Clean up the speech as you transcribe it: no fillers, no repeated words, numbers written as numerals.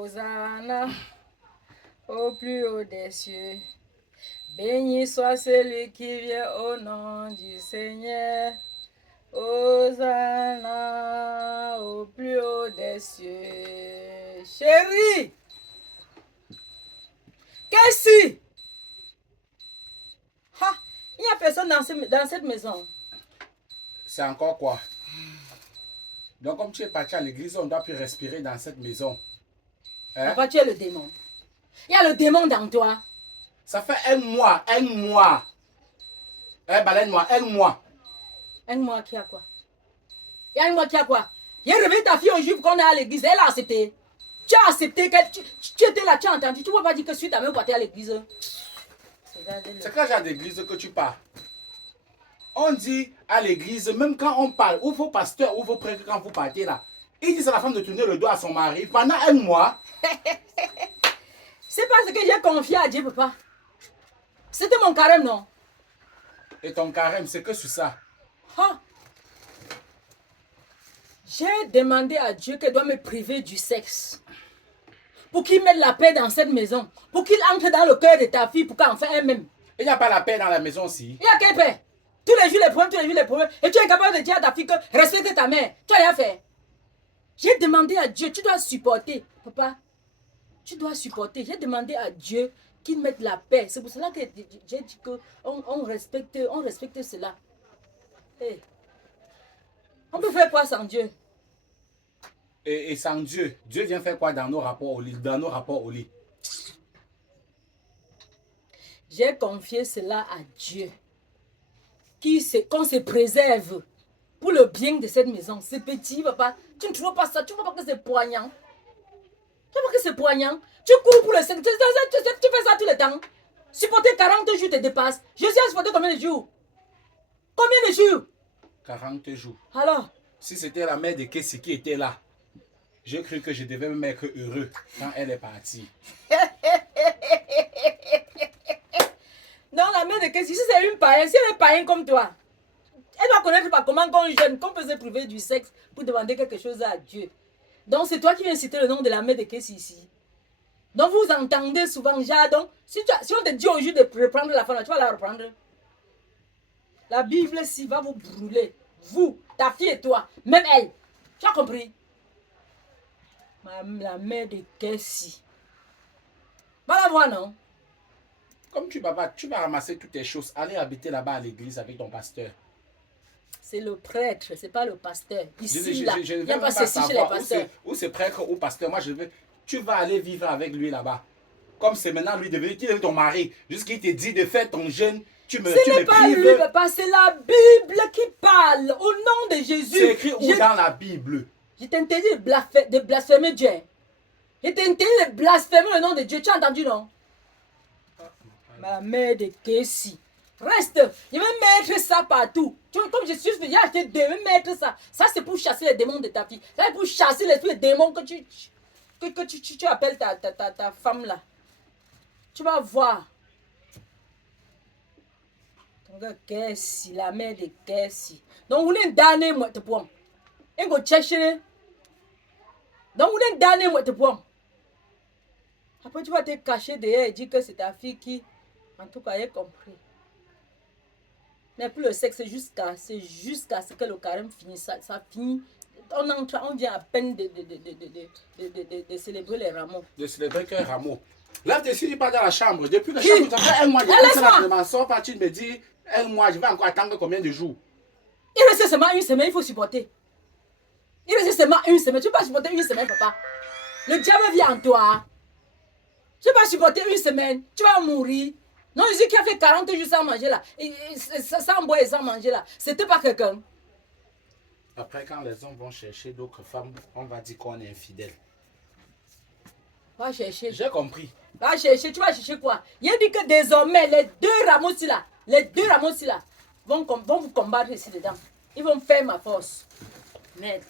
Hosanna au plus haut des cieux. Béni soit celui qui vient au nom du Seigneur. Hosanna au plus haut des cieux. Chérie, qu'est-ce? Il n'y a personne dans cette maison. C'est encore quoi? Donc comme tu es parti à l'église, on ne doit plus respirer dans cette maison. Hein? Papa, tu es le démon. Il y a le démon dans toi. Ça fait un mois. Baleine-moi, un mois. Un mois qui a quoi? Il y a un mois qui a quoi? J'ai réveillé ta fille au juif qu'on est à l'église, elle a accepté. Tu as accepté que tu étais là, tu as entendu. Tu ne peux pas dire que suite à même quand tu es à l'église. C'est quand j'ai à l'église que tu pars. On dit à l'église, même quand on parle, ou vos pasteurs, ou vos prêtres, quand vous partez là, ils disent à la femme de tourner le dos à son mari pendant un mois. C'est parce que j'ai confié à Dieu, papa. C'était mon carême, non? Et ton carême, c'est que sur ça. J'ai demandé à Dieu qu'il doit me priver du sexe. Pour qu'il mette la paix dans cette maison. Pour qu'il entre dans le cœur de ta fille, pour qu'elle en fasse elle-même. Il n'y a pas la paix dans la maison aussi. Il y a quelle paix? Tous les jours, les problèmes, tous les jours, les problèmes. Et tu es incapable de dire à ta fille que respecte ta mère. Tu n'as rien fait. J'ai demandé à Dieu, tu dois supporter. Papa, tu dois supporter. J'ai demandé à Dieu qu'il mette la paix. C'est pour cela que j'ai dit qu'on respecte cela. Hey. On peut faire quoi sans Dieu? Et sans Dieu, Dieu vient faire quoi dans nos rapports au lit, J'ai confié cela à Dieu. Qu'on se préserve pour le bien de cette maison. C'est petit, papa. Tu ne trouves pas ça. Tu ne vois pas que c'est poignant. Tu vois pas que c'est poignant. Tu cours pour le sexe. Tu fais ça tout le temps. Supporter 40 jours te dépasse. Je suis à supporter combien de jours? Combien de jours? 40 jours. Alors? Si c'était la mère de Kessie qui était là, j'ai cru que je devais me mettre heureux quand elle est partie. Non, la mère de Kessie, si c'est une païenne, si elle est païenne comme toi, elle doit connaître pas comment qu'on jeûne, qu'on peut se priver du sexe pour demander quelque chose à Dieu. Donc c'est toi qui viens citer le nom de la mère de Kessie ici. Donc vous entendez souvent, donc si on te dit aujourd'hui de reprendre la femme, tu vas la reprendre. La Bible ici va vous brûler. Vous, ta fille et toi, même elle. Tu as compris? La mère de Kessie. Va la voir, non? Comme tu vas ramasser toutes tes choses, aller habiter là-bas à l'église avec ton pasteur. C'est le prêtre, c'est pas le pasteur. Ici, là, je ne il n'y a veux pas pas ceci chez les pasteurs. Où c'est prêtre ou pasteur. Moi, tu vas aller vivre avec lui là-bas. Comme c'est maintenant lui devenu ton mari. Jusqu'il te dit de faire ton jeûne, tu me Ce n'est pas lui, papa, c'est la Bible qui parle. Au nom de Jésus. C'est écrit où dans la Bible? Je t'interdis de blasphémer Dieu. Je t'interdis de blasphémer le nom de Dieu. Tu as entendu, non? Ma mère de Kessie. Reste. Je vais mettre ça partout. Comme je suis venu acheter deux, je vais mettre ça. Ça, c'est pour chasser les démons de ta fille. Ça, c'est pour chasser les démons que tu appelles ta femme là. Tu vas voir. Donc, Kessie, la mère de Kessie. Donc, vous voulez donner moi te pomme. Et vous cherchez. Donc, vous voulez donner moi te pomme. Après, tu vas te cacher derrière et dire que c'est ta fille qui, en tout cas, a compris. Mais pour le sexe, c'est jusqu'à ce que le carême finisse. Ça finit. On vient à peine de célébrer les rameaux. De célébrer qu'un rameau. Là, tu ne pas dans la chambre. Depuis que ça fait un mois, je m'en sors pas. Tu me dis un mois, je vais encore attendre combien de jours? Il reste seulement une semaine, il faut supporter. Il reste seulement une semaine. Tu ne peux pas supporter une semaine, papa. Le diable vient en toi. Tu ne peux pas supporter une semaine. Tu vas mourir. Non, Jésus qui a fait 40 jours sans manger là, sans boire et sans manger là, c'était pas quelqu'un. Après, quand les hommes vont chercher d'autres femmes, on va dire qu'on est infidèle. Va chercher. J'ai compris. Va chercher, tu vas chercher quoi? Il a dit que désormais, les deux rameaux là, vont vous combattre ici dedans. Ils vont faire ma force. Net.